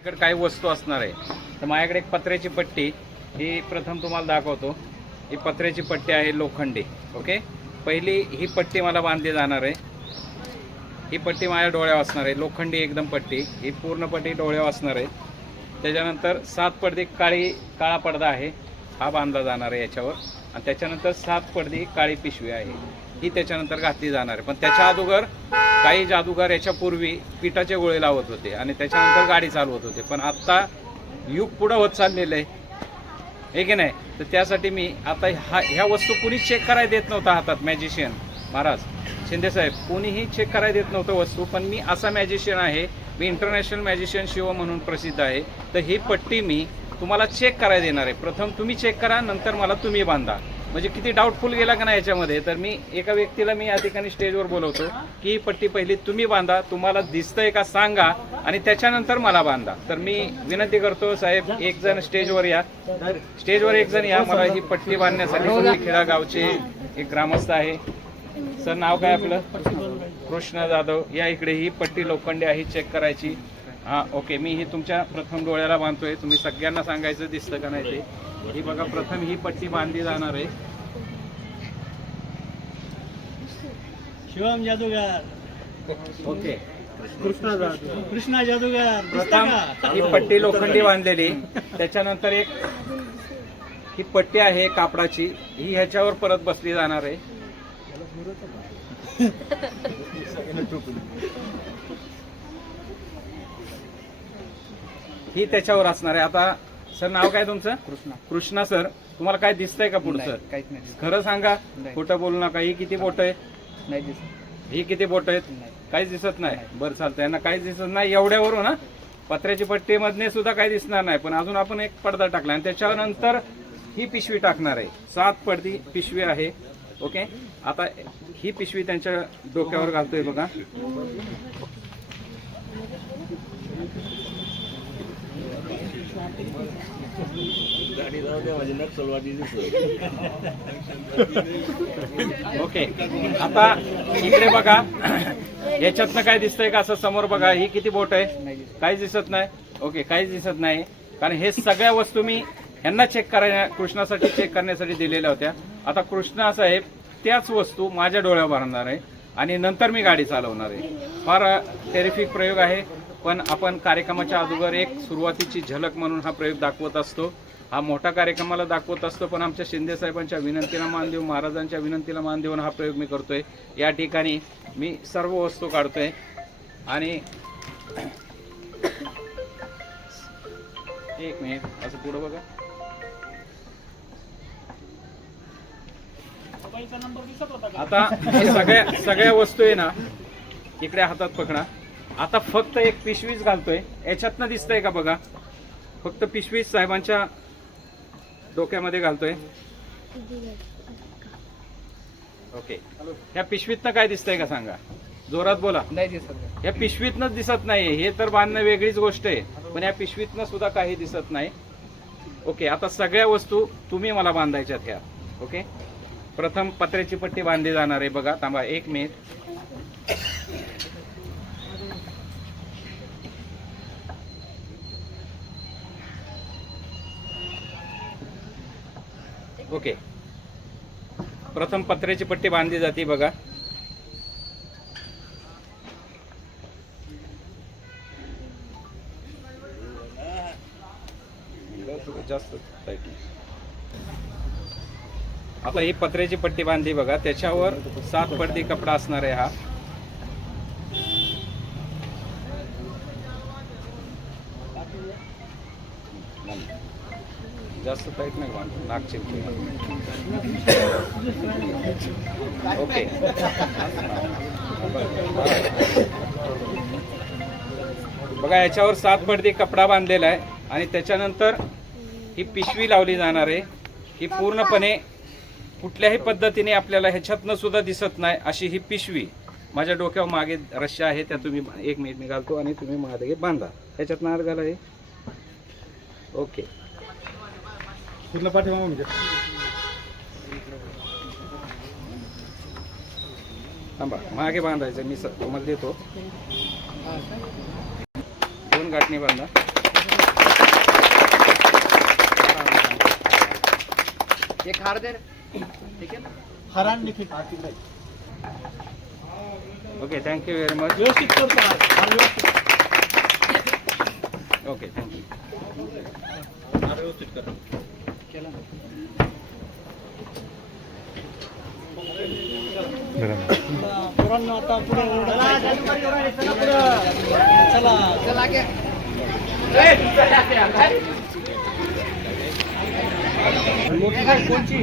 माझ्याकडे काही वस्तू असणार आहे. तर माझ्याकडे एक पत्र्याची पट्टी ही प्रथम तुम्हाला दाखवतो. ही पत्र्याची पट्टी आहे लोखंडी. ओके, पहिली ही पट्टी मला बांधली जाणार आहे. ही पट्टी माझ्या डोळ्यावर असणार आहे, लोखंडी एकदम पट्टी. ही पूर्ण पट्टी डोळ्यावर असणार आहे. त्याच्यानंतर 7 पडदी काळा पडदा आहे, हा बांधला जाणार आहे याच्यावर. आणि त्याच्यानंतर 7 पडदी काळी पिशवी आहे, ही त्याच्यानंतर घातली जाणार आहे. पण त्याच्या अगोदर काही जादूगार याच्यापूर्वी पिठाचे गोळे लावत होते आणि त्याच्यानंतर गाडी चालवत होते. पण आत्ता युग पुढं होत चाललेलं आहे की नाही. तर त्यासाठी मी आता ह्या वस्तू कुणीच चेक करायला देत नव्हता हातात. मॅजिशियन महाराज शिंदेसाहेब कोणीही चेक करायला देत नव्हतं वस्तू. पण मी असा मॅजिशियन आहे, मी इंटरनॅशनल मॅजिशियन शिव म्हणून प्रसिद्ध आहे. तर ही पट्टी मी तुम्हाला चेक करायला देणार आहे. प्रथम तुम्ही चेक करा, नंतर मला तुम्ही बांधा. म्हणजे किती डाऊटफुल गेला का नाही याच्यामध्ये. तर मी एका व्यक्तीला मी या ठिकाणी स्टेजवर बोलवतो की ही पट्टी पहिली तुम्ही बांधा, तुम्हाला दिसतंय का सांगा आणि त्याच्यानंतर मला बांधा. तर मी विनंती करतो साहेब, एक जण स्टेजवर या, स्टेजवर एक जण या. मला ही पट्टी बांधण्यासाठी खेडा गावचे एक ग्रामस्थ आहे. सर नाव काय आपलं? कृष्ण जाधव. या इकडे. ही पट्टी लोखंडी आहे, चेक करायची. हां ओके, मी ही तुमच्या प्रथम डोळ्याला बांधतोय. तुम्ही सगळ्यांना सांगायचं दिसतं का नाही ते. ही बघा, प्रथम ही पट्टी बांधली जाणार आहे. शिवम जादूगार. ओके, कृष्णा जादूगार. प्रथम ही पट्टी लोखंडी बांधलेली. त्याच्यानंतर एक ही पट्टी आहे कापडाची, ही ह्याच्यावर परत बसली जाणार आहे. ही त्याच्यावर असणार आहे. आता सर नाव काय तुमचं? कृष्णा. कृष्णा सर, तुम्हाला काय दिसतंय का पुढचं? काहीच नाही. खरं सांगा, खोटं बोलू नका. ही किती बोट आहे? नाही दिसत. ही किती बोट आहेत? काहीच दिसत नाही. बरं चालतं, यांना काहीच दिसत नाही एवढ्यावरून. ना पत्र्याची पट्टी मधने सुद्धा काही दिसणार नाही. पण अजून आपण एक पडदा टाकला आणि त्याच्यानंतर ही पिशवी टाकणार आहे. 7 पडदी पिशवी आहे. ओके, आता ही पिशवी त्यांच्या डोक्यावर घालतोय बघा. ओके, आता इकडे बघा, याच्यातनं काय दिसतंय का असं समोर बघा. ही किती बोट आहे? काहीच दिसत नाही. ओके, काहीच दिसत नाही, कारण हे सगळ्या वस्तू मी यांना चेक करायला, कृष्णासाठी चेक करण्यासाठी दिलेल्या होत्या. आता कृष्णा साहेब त्याच वस्तू माझ्या डोळ्यावर बांधणार आहे आणि नंतर मी गाडी चालवणार आहे. फार टेरिफिक प्रयोग आहे, पण आपण कार्यक्रमाच्या अगोदर एक सुरुवातीची झलक म्हणून हा प्रयोग दाखवत असतो. हा मोठा कार्यक्रमाला दाखवत असतो, पण आमच्या शिंदे साहेबांच्या विनंतीला मान देऊन, महाराजांच्या विनंतीला मान देऊन हा प्रयोग मी करतोय. या ठिकाणी मी सर्व वस्तू काढतोय आणि एक मिनिट असं पुढं बघा. आता सगळ्या वस्तू आहे ना, इकडे हातात पकडा. आता फक्त एक पिशवीच घालतोय. याच्यातनं दिसतंय का बघा, फक्त पिशवीच साहेबांच्या डोक्यामध्ये घालतोय. ओके, ह्या पिशवीतनं काय दिसतंय का सांगा, जोरात बोला. नाही दिसत. या पिशवीतनंच दिसत नाही. हे तर बांधणं वेगळीच गोष्ट आहे, पण या पिशवीतनं सुद्धा काही दिसत नाही. ओके, आता सगळ्या वस्तू तुम्ही मला बांधायच्यात ह्या. ओके, प्रथम पत्र्याची पट्टी बांधली जाणार आहे. बघा, थांबा एक मिनिट. ओके, प्रथम पत्र्याची पट्टी बांधली जाते बघा. जास्त आता ही पत्र्याची पट्टी बांधली बघा. त्याच्यावर 7 पडदी कपडा असणार आहे. हा जास्त टाईट नाही बांधतो, नाक चिमते. ओके, बघा याच्यावर 7 पडदी कपडा बांधलेला आहे आणि त्याच्यानंतर ही पिशवी लावली जाणार आहे. ही पूर्णपणे कुठल्याही पद्धतीने आपल्याला ह्याच्यातनं सुद्धा दिसत नाही अशी ही पिशवी माझ्या डोक्यावर मागे रश्या आहे त्या तुम्ही एक मिनिट निघालतो आणि तुम्ही मागे बांधा. ह्याच्यात नार घाला हे. ओके, पूर्ण पाठीमागून म्हणजे थांबा, मागे बांधायचं. मी तुम्हाला देतो. 2 गाठणी बांधा. एक हार दे रे. ठीक आहे ना. हरान Nikhil okay thank you very much. व्यवस्थित करतो हार व्यवस्थित ओके थँक्यू. हार व्यवस्थित कर केलं ना. पोरांना आता पुढे चला चला घ्या. मोठी गाडी कोणची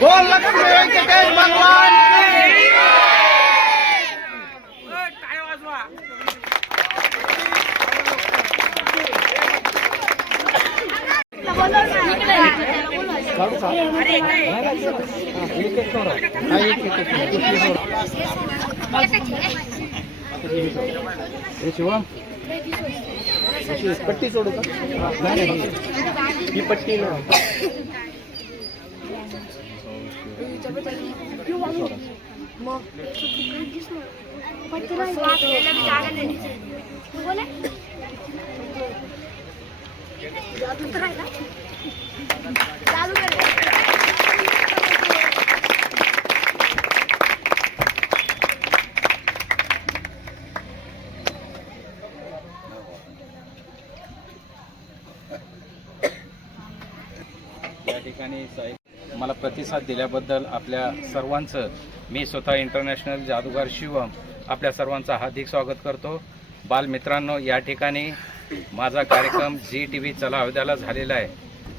बोल लक्ष्मी वेंकटेश भगवान की काढू का? एक एक सोडा. हा, एक हे शिवम अशी पट्टी सोडू का? नाही नाही, ही पट्टी नाही. या ठिकाणी साहेब मला प्रतिसाद दिल्याबद्दल आपल्या सर्वांचं मी स्वतः इंटरनॅशनल जादूगार शिवम आपल्या सर्वांचं हार्दिक स्वागत करतो. बालमित्रांनो, या ठिकाणी माझा कार्यक्रम ZTV चला अयोध्याला झालेला आहे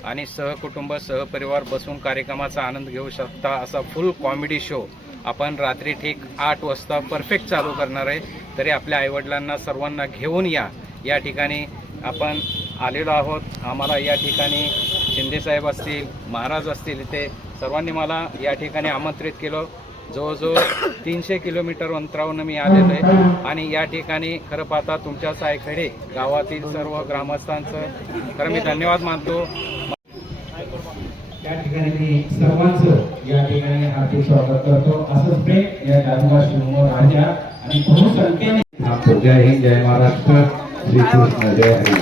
आणि सहकुटुंब सहपरिवार बसून कार्यक्रमाचा आनंद घेऊ शकता असा फुल कॉमेडी शो आपण रात्री ठीक 8 वाजता परफेक्ट चालू करणार आहे. तरी आपल्या आईवडिलांना सर्वांना घेऊन या ठिकाणी आपण आलेलो आहोत. आम्हाला या ठिकाणी शिंदेसाहेब असतील, महाराज असतील, इथे सर्वांनी मला या ठिकाणी आमंत्रित केलं. जवळजवळ 300 किलोमीटर अंतरावरून मी आलेलो आहे आणि या ठिकाणी खरं पाहता तुमच्या सायखेडे गावातील सर्व ग्रामस्थांचं खरं मी धन्यवाद मानतो. या ठिकाणी मी सर्वांचं या ठिकाणी हार्दिक स्वागत करतो. असंच प्रेम या जादूगार शिवमवर राजा आणि बहुसंख्येने जय हिंद, जय महाराष्ट्र, श्री कृष्ण, जय हरी.